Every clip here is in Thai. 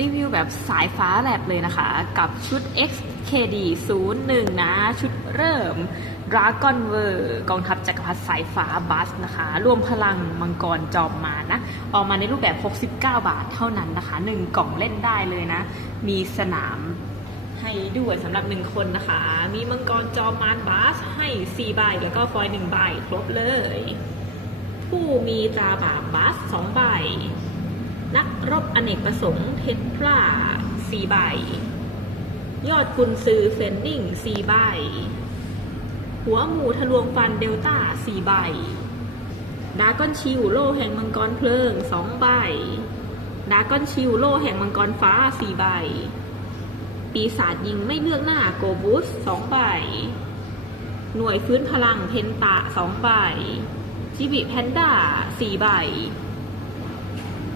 รีวิวแบบสายฟ้าแลบเลยนะคะ กับชุด XKD 01 นะ ชุดเริ่ม Dragon w o r กองทัพจักรพรรดิสายฟ้าบัสนะคะ รวมพลังมังกรจอมมารนะ ออกมาในรูปแบบ 69 บาทเท่านั้นนะคะ 1 กล่องเล่นได้เลยนะ มีสนามให้ด้วยสำหรับหนึ่งคนนะคะ มีมังกรจอมมารบาสให้ 4 ใบ แล้วก็ฟอยล์1ใบครบเลย ผู้มีตาบาปบาส2 ใบ นักรบอเนกประสงค์เทสลา4ใบ ยอดกุนซือเฟนดิ้ง4ใบ หัวหมูทะลวงฟันเดลต้า4ใบ ดาก้อนชิวโลแห่งมังกรเพลิง2ใบ ดาก้อนชิวโลแห่งมังกรฟ้า4ใบ ปีศาจยิงไม่เลือกหน้าโกบุสสองใบ หน่วยฟื้นพลังเพนตะสองใบ จิบิแพนด้าสี่ใบ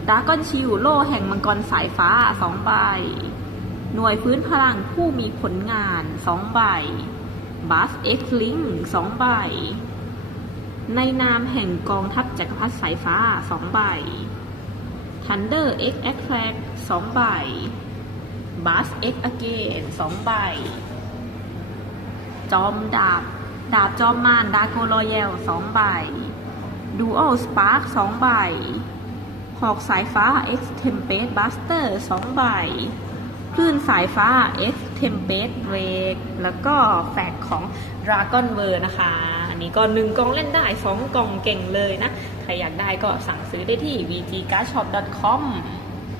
ดากอนชิวโลแห่งมังกรสายฟ้าสองใบ หน่วยฟื้นพลังผู้มีผลงานสองใบบัสเอ็กซ์ลิงสองใบ ในนามแห่งกองทัพจักรพรรดิสายฟ้าสองใบ Thunder X a t t a c สองใบบัสเอ็กอเกนสองใบ จอมดาบ ดาบจอมมารดาโกโรเยลสองใบดูอัลสปาร์คสองใบ หอกสายฟ้า X Tempest Buster สองใบ คลื่นสายฟ้า X Tempest Wake แล้วก็แฟกของ Dragon w o r นะคะ อันนี้ก็หนึ่งกล่องเล่นได้สองกล่องเก่งเลยนะ ใครอยากได้ก็สั่งซื้อได้ที่ vgcardshop.com